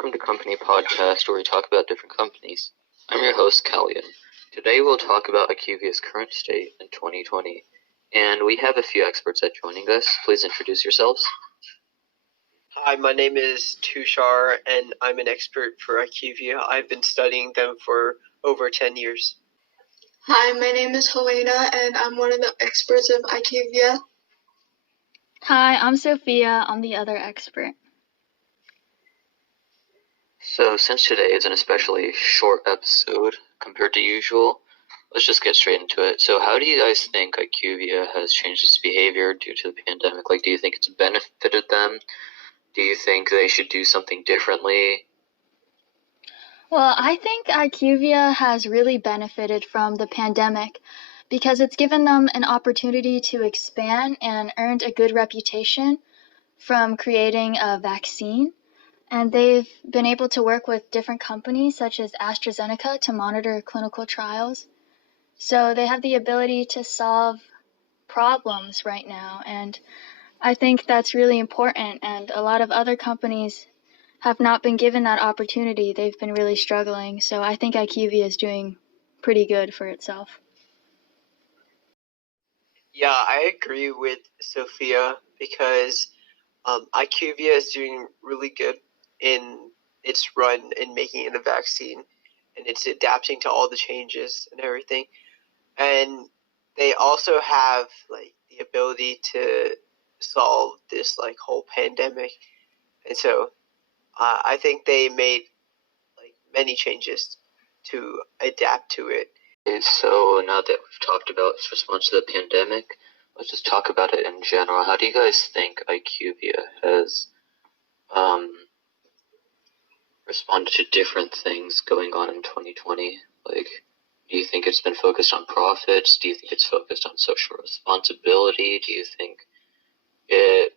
welcome to Company Podcast, where we talk about different companies. I'm your host, Callian. Today we'll talk about IQVIA's current state in 2020, and we have a few experts that joining us. Please introduce yourselves. Hi, my name is Tushar, and I'm an expert for IQVIA. I've been studying them for over 10 years. Hi, my name is Helena, and I'm one of the experts of IQVIA. Hi, I'm Sophia. I'm the other expert. So since today is an especially short episode compared to usual, let's just get straight into it. So how do you guys think IQVIA has changed its behavior due to the pandemic? Do you think it's benefited them? Do you think they should do something differently? Well, I think IQVIA has really benefited from the pandemic because it's given them an opportunity to expand and earned a good reputation from creating a vaccine. And they've been able to work with different companies such as AstraZeneca to monitor clinical trials. So they have the ability to solve problems right now. And I think that's really important. And a lot of other companies have not been given that opportunity. They've been really struggling. So I think IQVIA is doing pretty good for itself. Yeah, I agree with Sophia because IQVIA is doing really good in its run in making the vaccine, and it's adapting to all the changes and everything. And they also have the ability to solve this whole pandemic, and so I think they made many changes to adapt to it. Okay, so now that we've talked about its response to the pandemic, let's just talk about it in general. How do you guys think IQVIA has responded to different things going on in 2020? Do you think it's been focused on profits? Do you think it's focused on social responsibility? Do you think it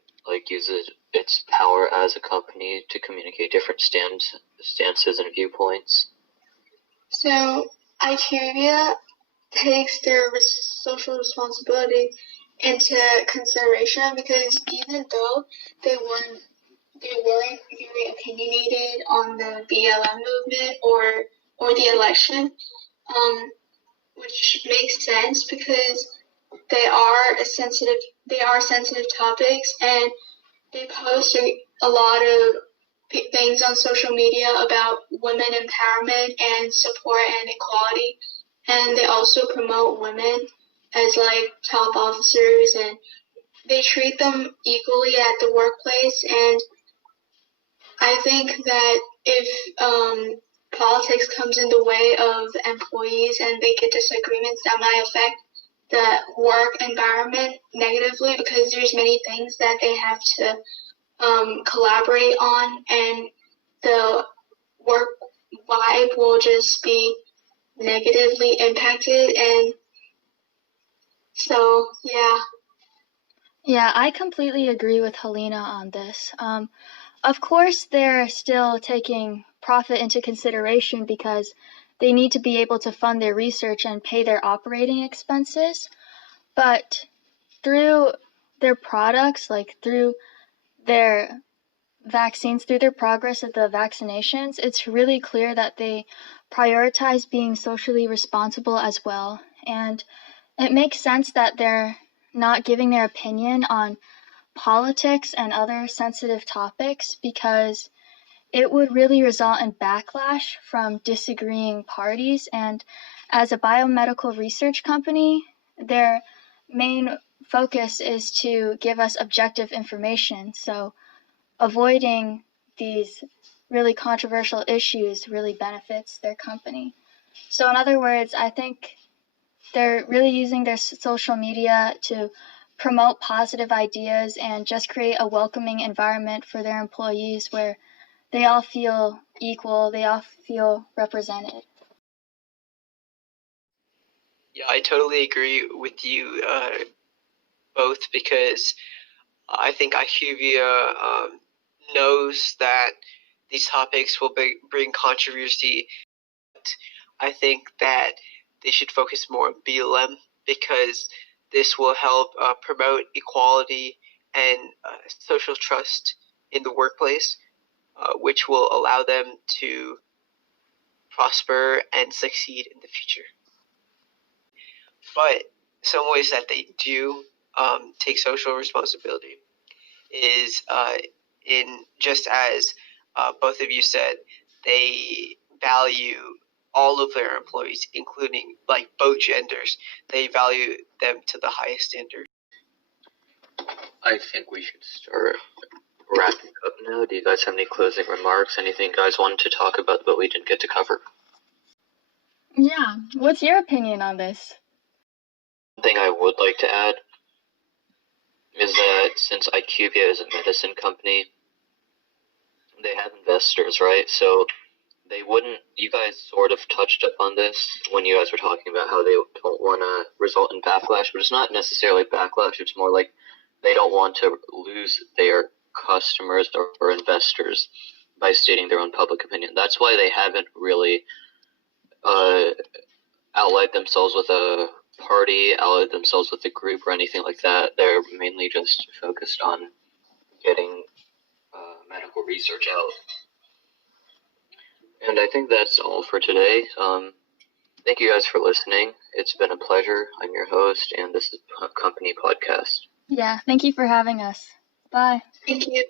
uses its power as a company to communicate different stances and viewpoints? So IQVIA takes their social responsibility into consideration because even though they weren't very opinionated on the BLM movement or the election, which makes sense because they are sensitive topics, and they post a lot of things on social media about women empowerment and support and equality, and they also promote women as top officers, and they treat them equally at the workplace. And I think that if politics comes in the way of employees and they get disagreements, that might affect the work environment negatively because there's many things that they have to collaborate on, and the work vibe will just be negatively impacted. And so, yeah. Yeah, I completely agree with Helena on this. Of course, they're still taking profit into consideration because they need to be able to fund their research and pay their operating expenses. But through their products, through their vaccines, through their progress of the vaccinations, it's really clear that they prioritize being socially responsible as well. And it makes sense that they're not giving their opinion on politics and other sensitive topics because it would really result in backlash from disagreeing parties. And as a biomedical research company, their main focus is to give us objective information. So avoiding these really controversial issues really benefits their company. So in other words, I think they're really using their social media to promote positive ideas and just create a welcoming environment for their employees where they all feel equal, they all feel represented. Yeah, I totally agree with you both because I think IQVIA knows that these topics will bring controversy. I think that they should focus more on BLM because this will help promote equality and social trust in the workplace. which will allow them to prosper and succeed in the future. But some ways that they do take social responsibility is in just as both of you said, they value all of their employees, including like both genders. They value them to the highest standard. I think we should start wrapping up now. Do you guys have any closing remarks? Anything you guys wanted to talk about but we didn't get to cover? Yeah, what's your opinion on this? One thing I would like to add is that since IQVIA is a medicine company, they have investors, right? So they wouldn't, you guys sort of touched up on this when you guys were talking about how they don't want to result in backlash, but it's not necessarily backlash, it's more like they don't want to lose their customers or investors by stating their own public opinion. That's why they haven't really allied themselves with a party, allied themselves with a group or anything like that. They're mainly just focused on getting medical research out. And I think that's all for today. Thank you guys for listening. It's been a pleasure. I'm your host, and this is Company Podcast. Yeah, thank you for having us. Bye. Thank you.